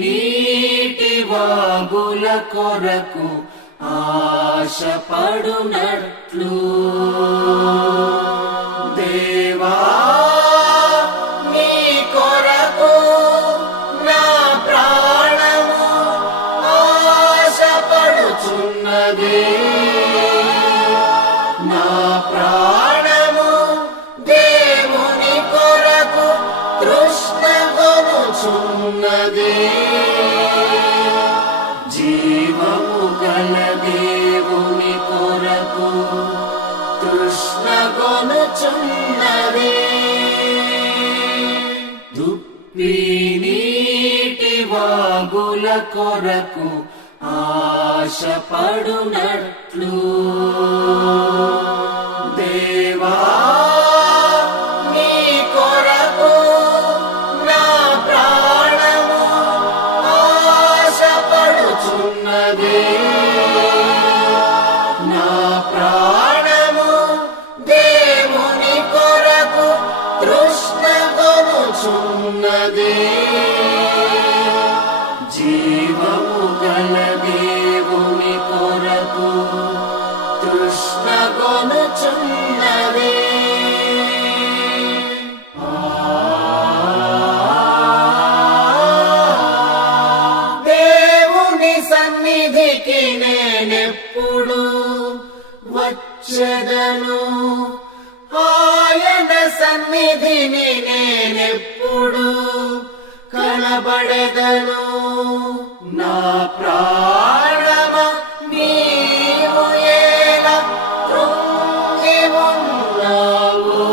నీటి వాగుల కొరకు ఆశపడునట్లు దేవా నీ కొరకు నా ప్రాణము ఆశపడుచున్నది. నా ప్రాణము దేవుని కొరకు తృష్ణగొనుచున్నది. జీవము గల దేవుని కొరకు తృష్ణగొనుచున్నది. దుప్పి నీటి వాగుల కొరకు ఆశపడునట్లు దేవా నీ కొరకు నా ప్రాణము ఆశపడుచున్నది. నా ప్రాణము దేవుని కొరకు తృష్ణగొనుచున్నది. జీవము గల దేవుని కొరకు తృష్ణగొనుచున్నది. దేవుని సన్నిధికి నేనెప్పుడు వచ్చెదను? ఆయన సన్నిధిని నేనెప్పుడు కనబడెదను? నా ప్రాణమా నీవు ఎలా కృంగి ఉన్నావు?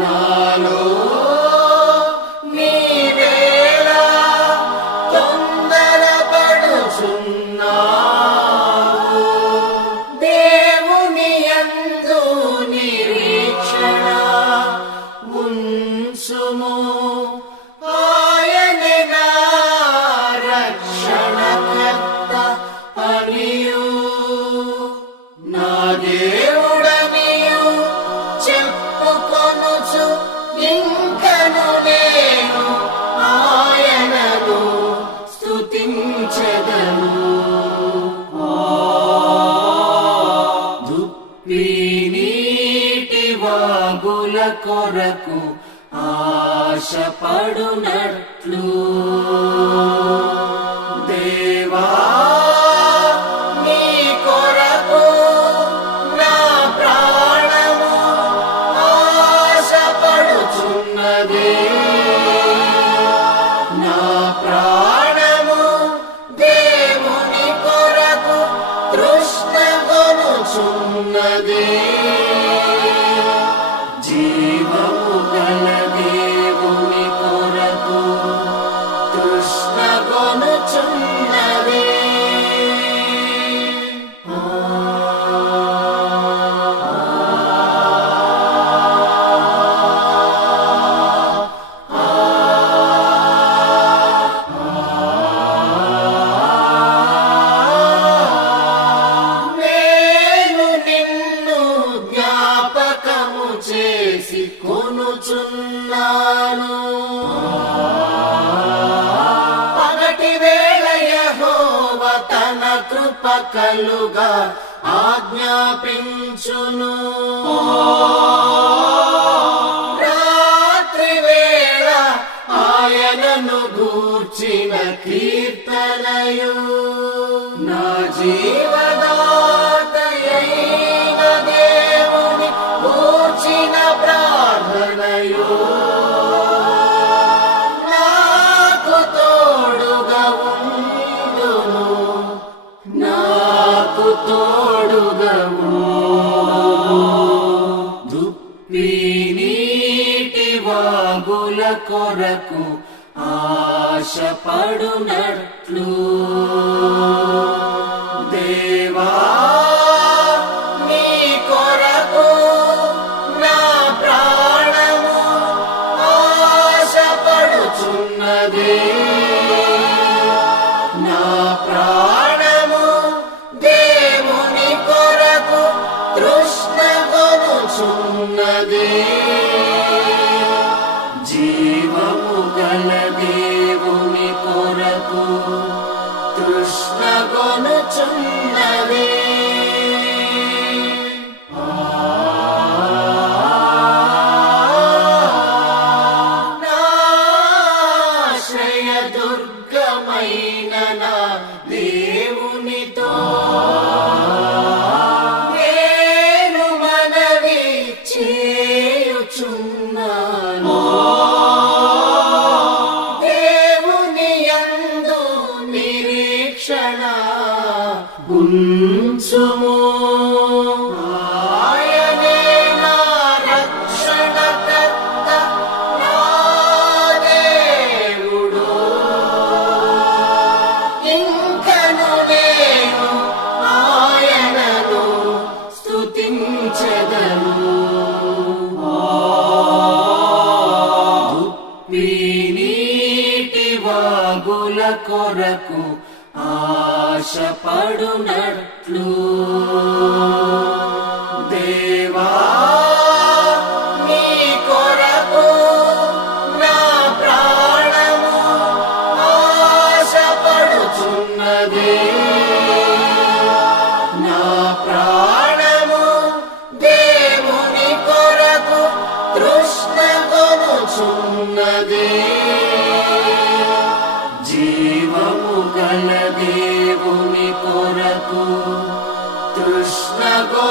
నాలో నీవేలా తొందరపడుచున్నావు? దేవుని యందు నిరీక్షణ ఉంచుము. ఆయనే నా రక్షణకర్త అనియు నా దేవుడనియు చెప్పుకొనుచు ఇంకను నేను ఆయనను స్తుతించెదను. దుప్పి నీటి వాగుల కొరకు ఆశపడునట్లు దేవా నీ కొరకు నా ప్రాణము ఆశపడుచున్నది. నా ప్రాణము దేవుని కొరకు తృష్ణగొనుచున్నది. జీవము గల దేవుని కొరకు తృష్ణగొనుచున్నది. నేను నిన్ను జ్ఞాపకము చేసి కొనుచున్నాను. పగటి వేళ యెహోవా తన కృప కలుగా ఆజ్ఞాపించును. రాత్రి వేళ ఆయనను గూర్చిన కీర్తనయు నా జీవదాతయైన దేవుని గూర్చిన ప్రార్థనయు నాకు తోడుగా ఉండును. నాకు తోడుగా ఉండును. దుప్పి నీటి వాగుల కొరకు ఆశపడునట్లు దేవా నీ కొరకు నా ప్రాణము ఆశపడుచున్నది. నా ప్రాణ తృష్ణగొనుచున్నది. దుర్గమైన నా దేవునితో నేను మనవి చేయుచున్నాను. దేవుని యందు నిరీక్షణ ఉంచుము. ఆయనే నా రక్షణకర్త, నా దేవుడు. ఇంకను నేను ఆయనను స్తుతించెదను. దుప్పి నీటి వాగుల కొరకు ఆశపడునట్లు దేవా నీ కొరకు నా ప్రాణము ఆశపడుచున్నది. నా ప్రాణము దేవుని కొరకు తృష్ణగొనుచున్నది. జీవము గల దేవుని కొరకు తృష్ణగొనుచున్నది.